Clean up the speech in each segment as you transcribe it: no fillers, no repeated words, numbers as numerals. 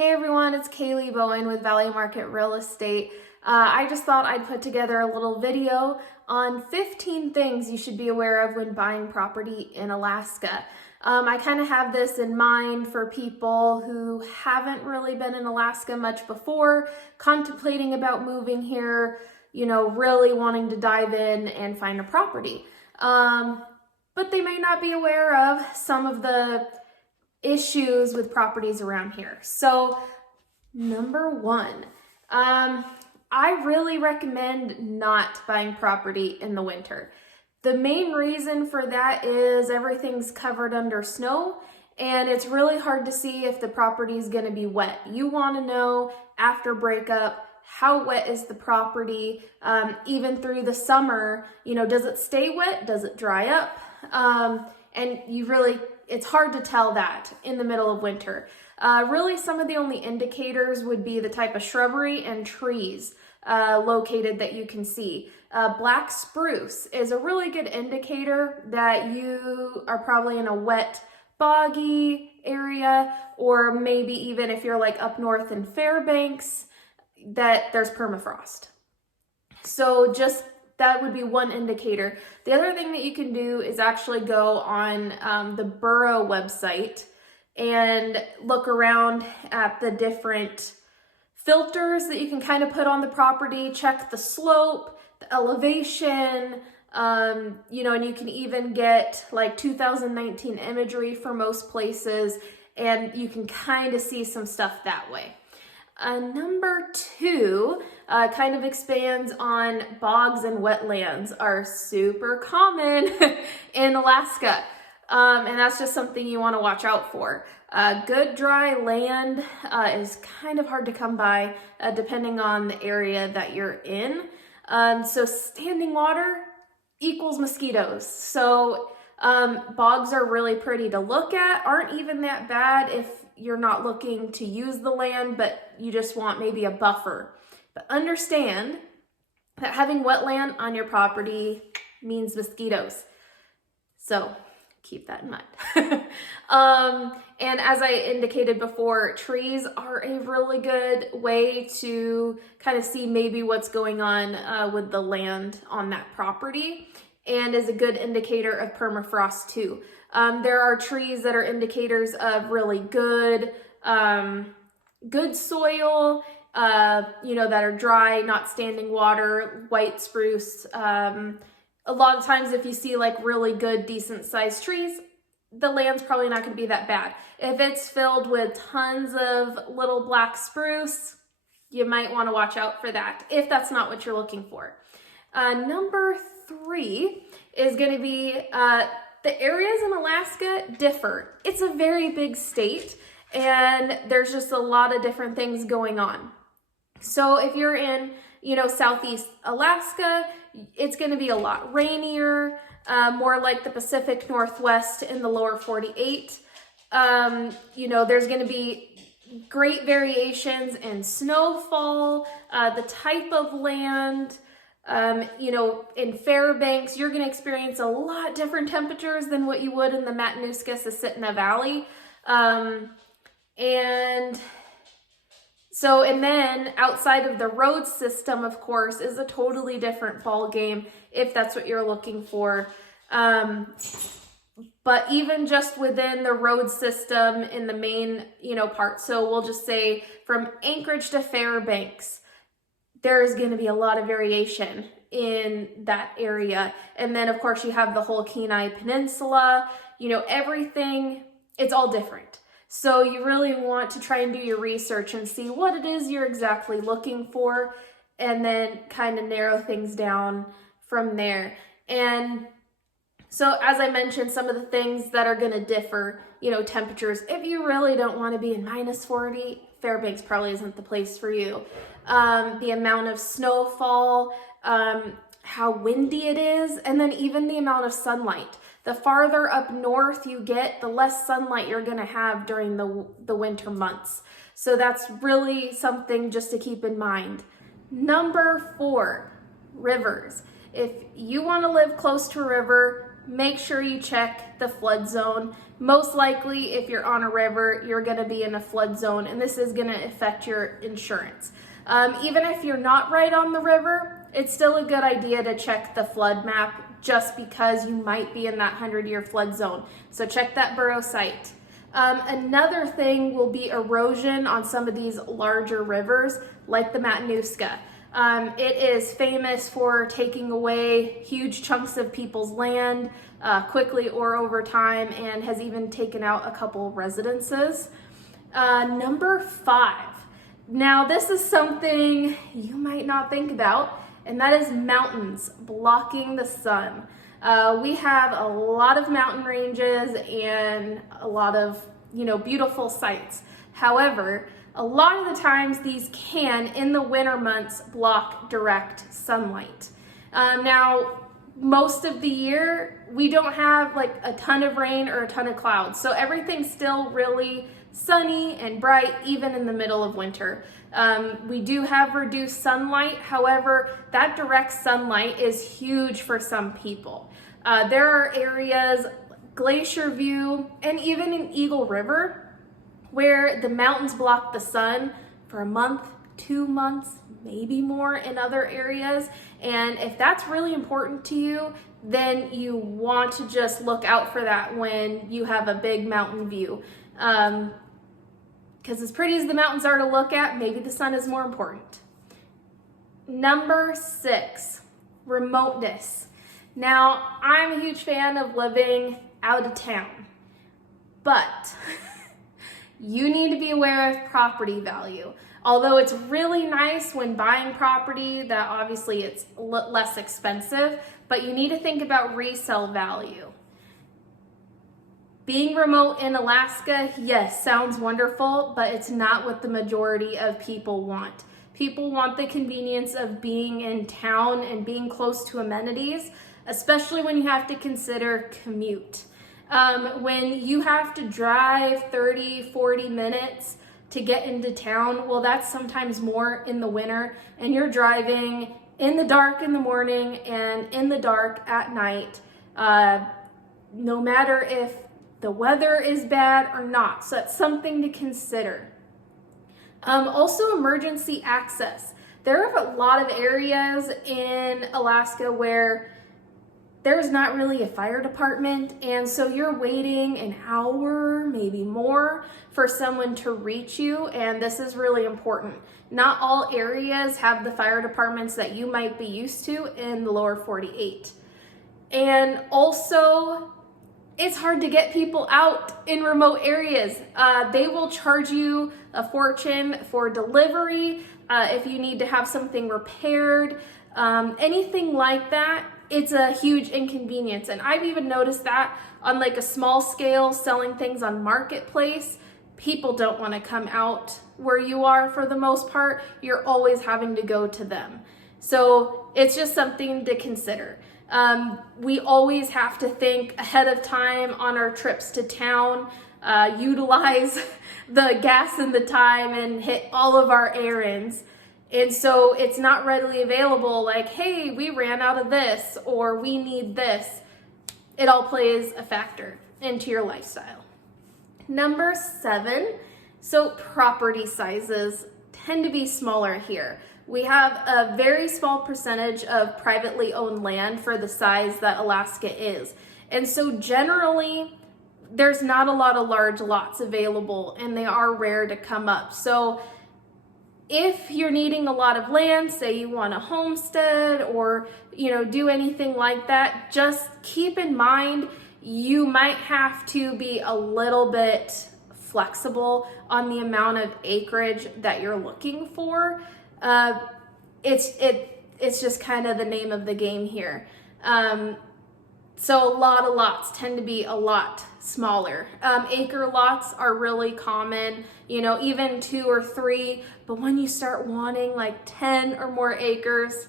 Hey everyone, it's Kaylee Bowen with Valley Market Real Estate. I just thought I'd put together a little video on 15 things you should be aware of when buying property in Alaska. I kind of have this in mind for people who haven't really been in Alaska much before, contemplating about moving here, really wanting to dive in and find a property. But they may not be aware of some of the issues with properties around here. So number one, I really recommend not buying property in the winter. The main reason for that is everything's covered under snow and it's really hard to see if the property is going to be wet. You want to know after breakup, how wet is the property, even through the summer, does it stay wet? Does it dry up? And it's hard to tell that in the middle of winter. Really, some of the only indicators would be the type of shrubbery and trees located that you can see. Black spruce is a really good indicator that you are probably in a wet, boggy area, or maybe even if you're like up north in Fairbanks, that there's permafrost. So that would be one indicator. The other thing that you can do is actually go on the borough website and look around at the different filters that you can kind of put on the property, check the slope, the elevation, and you can even get like 2019 imagery for most places, and you can kind of see some stuff that way. Number two kind of expands on bogs and wetlands are super common in Alaska. And that's just something you want to watch out for. Good dry land is kind of hard to come by depending on the area that you're in. So standing water equals mosquitoes. So bogs are really pretty to look at, aren't even that bad if you're not looking to use the land, but you just want maybe a buffer. But understand that having wetland on your property means mosquitoes. So keep that in mind. And as I indicated before, trees are a really good way to kind of see maybe what's going on with the land on that property, and is a good indicator of permafrost too. There are trees that are indicators of really good soil, that are dry, not standing water, white spruce. A lot of times if you see like really good, decent sized trees, the land's probably not going to be that bad. If it's filled with tons of little black spruce, you might want to watch out for that if that's not what you're looking for. Number three is going to be the areas in Alaska differ. It's a very big state and there's just a lot of different things going on. So if you're in, Southeast Alaska, it's going to be a lot rainier, more like the Pacific Northwest in the lower 48. There's going to be great variations in snowfall, the type of land. In Fairbanks, you're going to experience a lot different temperatures than what you would in the Matanuska-Susitna Valley. And then outside of the road system, of course, is a totally different ball game if that's what you're looking for. But even just within the road system in the main, part, so we'll just say from Anchorage to Fairbanks, there's going to be a lot of variation in that area. And then, of course, you have the whole Kenai Peninsula, everything, it's all different. So you really want to try and do your research and see what it is you're exactly looking for, and then kind of narrow things down from there. And so, as I mentioned, some of the things that are going to differ, temperatures, if you really don't want to be in -40, Fairbanks probably isn't the place for you. The amount of snowfall, how windy it is, and then even the amount of sunlight. The farther up north you get, the less sunlight you're going to have during the winter months. So that's really something just to keep in mind. Number four, rivers. If you want to live close to a river, make sure you check the flood zone. most likely if you're on a river, you're gonna be in a flood zone, and this is gonna affect your insurance. Even if you're not right on the river, it's still a good idea to check the flood map just because you might be in that 100-year flood zone. So check that borough site. Another thing will be erosion on some of these larger rivers, like the Matanuska. It is famous for taking away huge chunks of people's land quickly or over time, and has even taken out a couple residences. Number 5. Now, this is something you might not think about, and that is mountains blocking the sun. We have a lot of mountain ranges and a lot of, beautiful sights. However, a lot of the times these can, in the winter months, block direct sunlight. Now, most of the year, we don't have like a ton of rain or a ton of clouds. So everything's still really sunny and bright, even in the middle of winter. We do have reduced sunlight. However, that direct sunlight is huge for some people. There are areas, Glacier View, and even in Eagle River, where the mountains block the sun for a month, 2 months, maybe more in other areas. And if that's really important to you, then you want to just look out for that when you have a big mountain view. Because as pretty as the mountains are to look at, maybe the sun is more important. Number 6, remoteness. Now, I'm a huge fan of living out of town, but you need to be aware of property value. Although it's really nice when buying property that obviously it's less expensive, but you need to think about resale value. Being remote in Alaska, yes, sounds wonderful, but it's not what the majority of people want. People want the convenience of being in town and being close to amenities, especially when you have to consider commute. When you have to drive 30, 40 minutes to get into town, well, that's sometimes more in the winter, and you're driving in the dark in the morning and in the dark at night, no matter if the weather is bad or not. So that's something to consider. Also, emergency access. There are a lot of areas in Alaska where there's not really a fire department, and so you're waiting an hour, maybe more, for someone to reach you, and this is really important. Not all areas have the fire departments that you might be used to in the lower 48. And also, it's hard to get people out in remote areas. They will charge you a fortune for delivery, if you need to have something repaired, anything like that. It's a huge inconvenience. And I've even noticed that on like a small scale, selling things on Marketplace. People don't want to come out where you are for the most part. You're always having to go to them. So it's just something to consider. We always have to think ahead of time on our trips to town, utilize the gas and the time and hit all of our errands. And so it's not readily available like, hey, we ran out of this or we need this. It all plays a factor into your lifestyle. Number 7, so property sizes tend to be smaller here. We have a very small percentage of privately owned land for the size that Alaska is. And so generally, there's not a lot of large lots available, and they are rare to come up. So if you're needing a lot of land, say you want a homestead or, do anything like that, just keep in mind you might have to be a little bit flexible on the amount of acreage that you're looking for. It's just kind of the name of the game here. So a lot of lots tend to be a lot smaller. Acre lots are really common, even 2 or 3, but when you start wanting like 10 or more acres,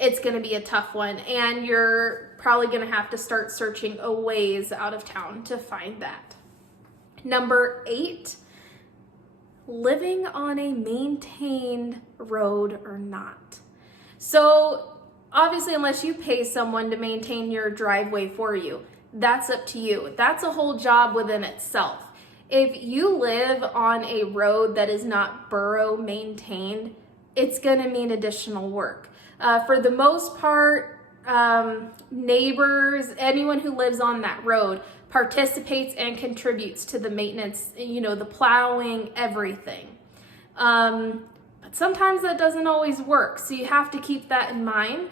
it's going to be a tough one, and you're probably going to have to start searching a ways out of town to find that. Number 8, living on a maintained road or not. So obviously, unless you pay someone to maintain your driveway for you, that's up to you. That's a whole job within itself. If you live on a road that is not borough maintained, it's gonna mean additional work. For the most part, neighbors, anyone who lives on that road participates and contributes to the maintenance, the plowing, everything. But sometimes that doesn't always work, so you have to keep that in mind.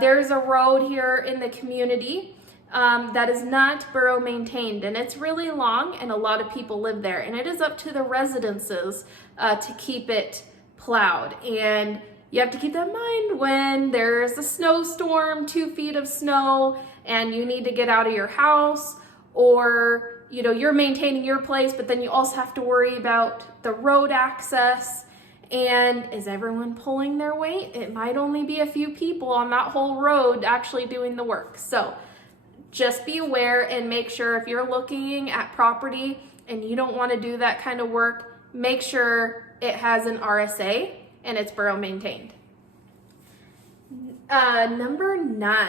There's a road here in the community that is not borough maintained, and it's really long, and a lot of people live there, and it is up to the residences to keep it plowed. And you have to keep that in mind when there's a snowstorm, 2 feet of snow, and you need to get out of your house, or you're maintaining your place, but then you also have to worry about the road access. And is everyone pulling their weight? It might only be a few people on that whole road actually doing the work. So just be aware and make sure if you're looking at property and you don't want to do that kind of work, make sure it has an RSA and it's borough maintained. Number 9,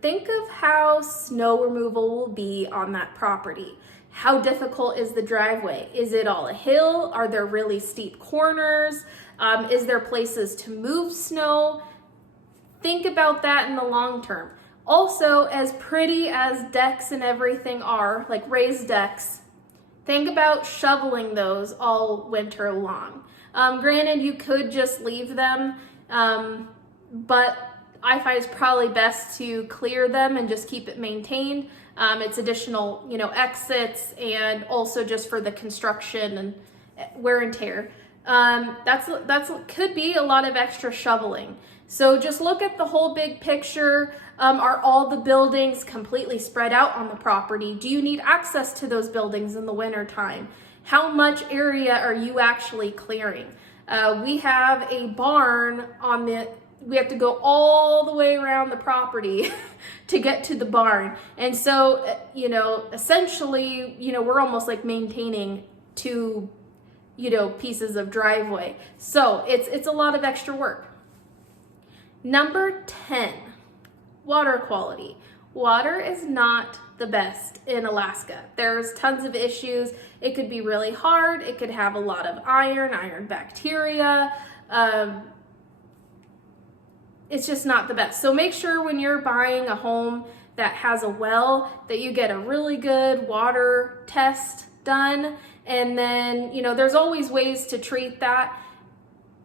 think of how snow removal will be on that property. How difficult is the driveway? Is it all a hill? Are there really steep corners? Is there places to move snow? Think about that in the long term. Also, as pretty as decks and everything are, like raised decks, think about shoveling those all winter long. Granted, you could just leave them, but I find it's probably best to clear them and just keep it maintained. It's additional, exits, and also just for the construction and wear and tear. That's could be a lot of extra shoveling. So just look at the whole big picture. Are all the buildings completely spread out on the property? Do you need access to those buildings in the winter time? How much area are you actually clearing? We have a barn we have to go all the way around the property to get to the barn. And so, essentially, we're almost like maintaining 2, pieces of driveway. So it's a lot of extra work. Number 10, water quality. Water is not the best in Alaska. There's tons of issues. It could be really hard. It could have a lot of iron bacteria. It's just not the best. So make sure when you're buying a home that has a well that you get a really good water test done. And then, there's always ways to treat that.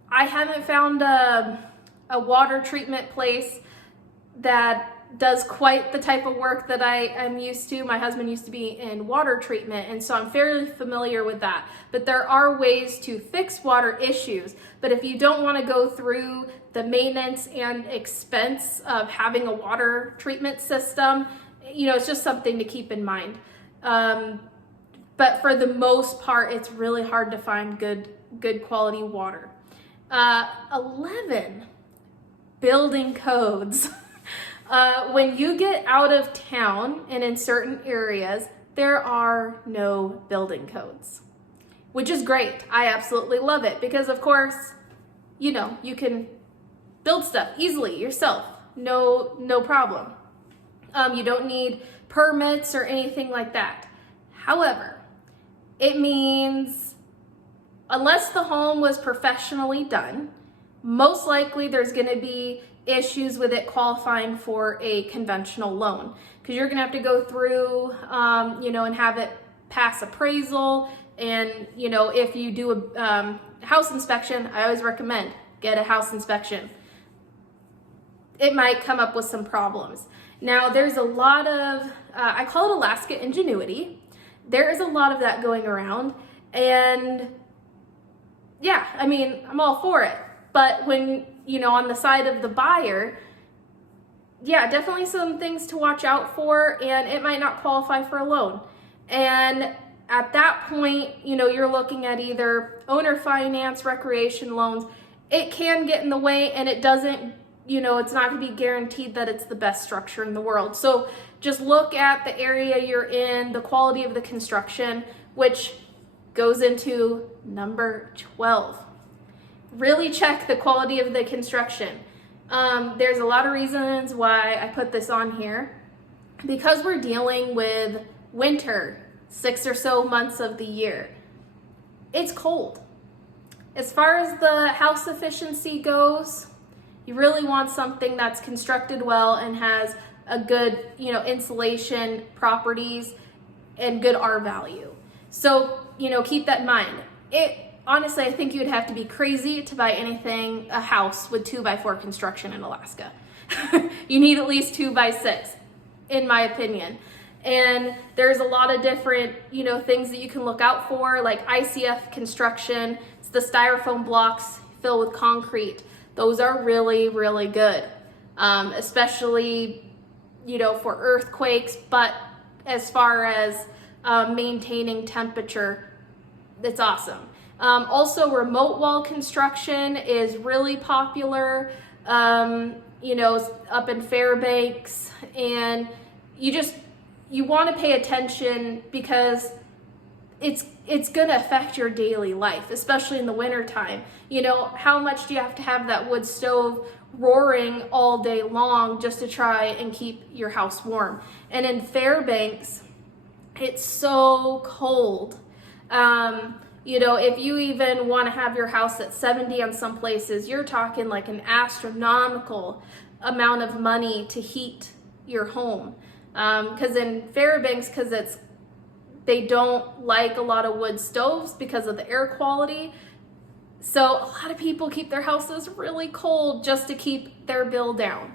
I haven't found a water treatment place that does quite the type of work that I am used to. My husband used to be in water treatment, and so I'm fairly familiar with that. But there are ways to fix water issues. But if you don't want to go through the maintenance and expense of having a water treatment system, it's just something to keep in mind. But for the most part, it's really hard to find good quality water. 11, building codes. When you get out of town and in certain areas, there are no building codes, which is great. I absolutely love it because, of course, you can build stuff easily yourself. No problem. You don't need permits or anything like that. However, it means unless the home was professionally done, most likely there's going to be issues with it qualifying for a conventional loan because you're going to have to go through, and have it pass appraisal. And, if you do a house inspection, I always recommend get a house inspection. It might come up with some problems. Now, there's a lot of, I call it Alaska ingenuity. There is a lot of that going around. And yeah, I'm all for it. But when, on the side of the buyer, yeah, definitely some things to watch out for, and it might not qualify for a loan. And at that point, you're looking at either owner finance, recreation loans. It can get in the way, and it doesn't, it's not going to be guaranteed that it's the best structure in the world. So just look at the area you're in, the quality of the construction, which goes into number 12. Really check the quality of the construction. There's a lot of reasons why I put this on here. because we're dealing with winter 6 or so months of the year, it's cold. As far as the house efficiency goes, you really want something that's constructed well and has a good, insulation properties and good R value. So, keep that in mind. Honestly, I think you would have to be crazy to buy a house with 2x4 construction in Alaska. You need at least 2x6, in my opinion. And there's a lot of different, things that you can look out for, like ICF construction. It's the styrofoam blocks filled with concrete. Those are really, really good, especially, for earthquakes. But as far as maintaining temperature, it's awesome. Also, remote wall construction is really popular, up in Fairbanks, and you want to pay attention because it's going to affect your daily life, especially in the winter time. How much do you have to have that wood stove roaring all day long just to try and keep your house warm? And in Fairbanks, it's so cold. If you even want to have your house at 70 on some places, you're talking like an astronomical amount of money to heat your home. Because in Fairbanks, they don't like a lot of wood stoves because of the air quality. So a lot of people keep their houses really cold just to keep their bill down.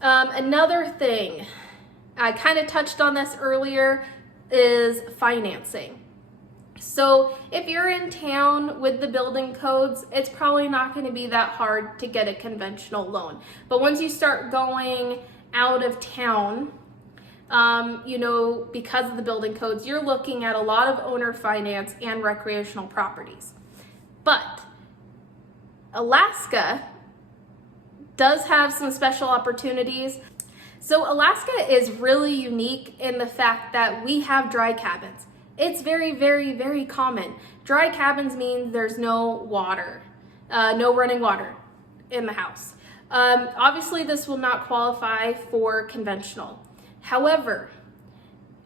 Another thing, I kind of touched on this earlier, is financing. So if you're in town with the building codes, it's probably not going to be that hard to get a conventional loan. But once you start going out of town, because of the building codes, you're looking at a lot of owner finance and recreational properties. But Alaska does have some special opportunities. So Alaska is really unique in the fact that we have dry cabins. It's very, very, very common. Dry cabins means there's no water, no running water in the house. Obviously, this will not qualify for conventional. However,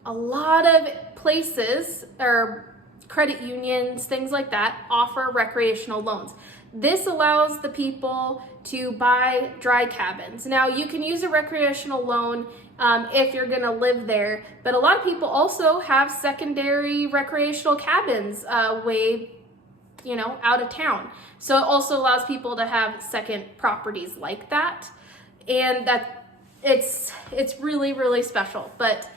a lot of places or credit unions, things like that, offer recreational loans. This allows the people to buy dry cabins. Now, you can use a recreational loan if you're going to live there, but a lot of people also have secondary recreational cabins way, out of town. So it also allows people to have second properties like that, and that it's really, really special. But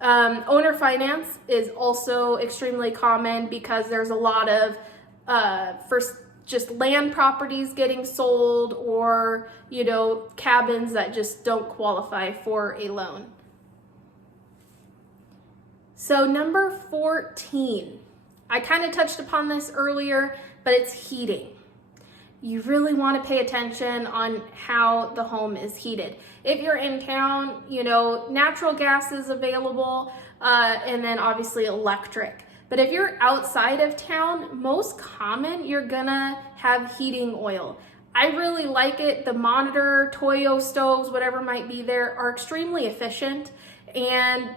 owner finance is also extremely common because there's a lot of just land properties getting sold, or cabins that just don't qualify for a loan. So number 14, I kind of touched upon this earlier, but it's heating. You really want to pay attention on how the home is heated. If you're in town, natural gas is available, and then obviously electric. But if you're outside of town, most common, you're gonna have heating oil. I really like it. The Monitor, Toyo stoves, whatever might be there, are extremely efficient, and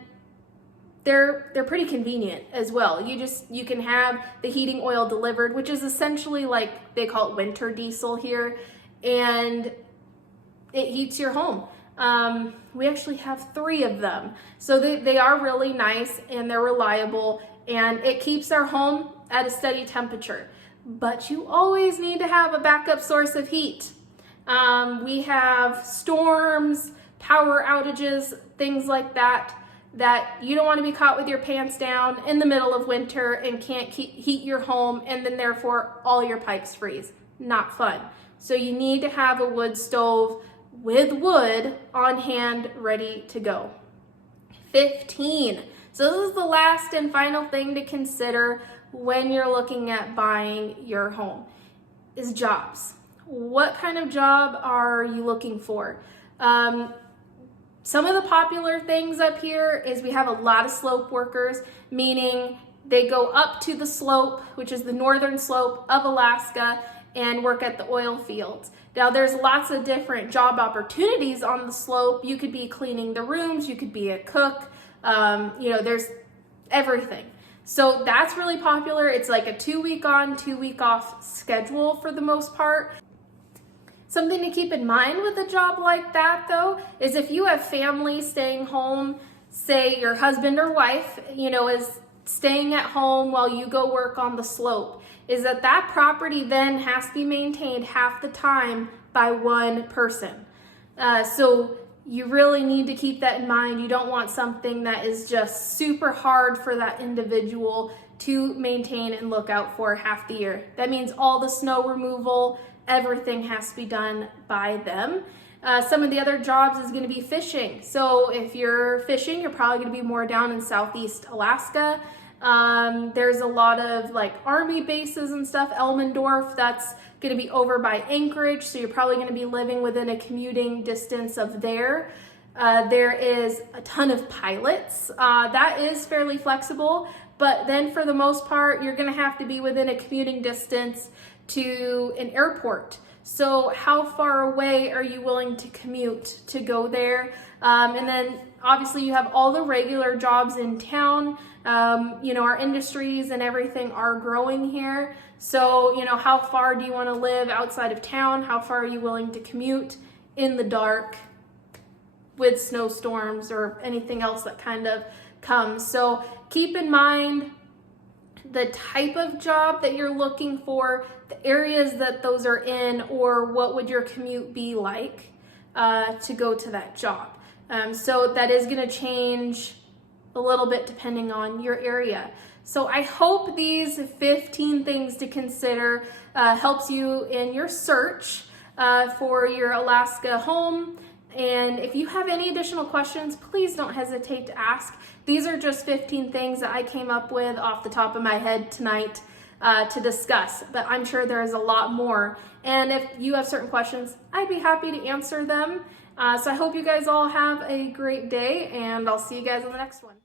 they're pretty convenient as well. You can have the heating oil delivered, which is essentially like, they call it winter diesel here, and it heats your home. We actually have 3 of them. So they are really nice and they're reliable, and it keeps our home at a steady temperature. But you always need to have a backup source of heat. We have storms, power outages, things like that you don't want to be caught with your pants down in the middle of winter and can't heat your home, and then therefore all your pipes freeze. Not fun. So you need to have a wood stove with wood on hand, ready to go. 15. So this is the last and final thing to consider when you're looking at buying your home, is jobs. What kind of job are you looking for? Some of the popular things up here is we have a lot of slope workers, meaning they go up to the slope, which is the northern slope of Alaska, and work at the oil fields. Now there's lots of different job opportunities on the slope. You could be cleaning the rooms, you could be a cook, there's everything. So that's really popular. It's like a 2-week on, 2-week off schedule for the most part. Something to keep in mind with a job like that though, is if you have family staying home, say your husband or wife, is staying at home while you go work on the slope, is that property then has to be maintained half the time by one person. So you really need to keep that in mind. You don't want something that is just super hard for that individual to maintain and look out for half the year. That means all the snow removal, everything has to be done by them. Some of the other jobs is going to be fishing. So if you're fishing, you're probably going to be more down in Southeast Alaska. There's a lot of like army bases and stuff. Elmendorf, that's going to be over by Anchorage. So you're probably going to be living within a commuting distance of there. There is a ton of pilots. That is fairly flexible, but then for the most part, you're going to have to be within a commuting distance to an airport. So how far away are you willing to commute to go there? And then obviously you have all the regular jobs in town. Our industries and everything are growing here. So, how far do you want to live outside of town? How far are you willing to commute in the dark with snowstorms or anything else that kind of comes? So keep in mind the type of job that you're looking for, the areas that those are in, or what would your commute be like to go to that job. So that is going to change a little bit depending on your area. So I hope these 15 things to consider helps you in your search for your Alaska home. And if you have any additional questions, please don't hesitate to ask. These are just 15 things that I came up with off the top of my head tonight to discuss, but I'm sure there's a lot more. And if you have certain questions, I'd be happy to answer them. So I hope you guys all have a great day, and I'll see you guys on the next one.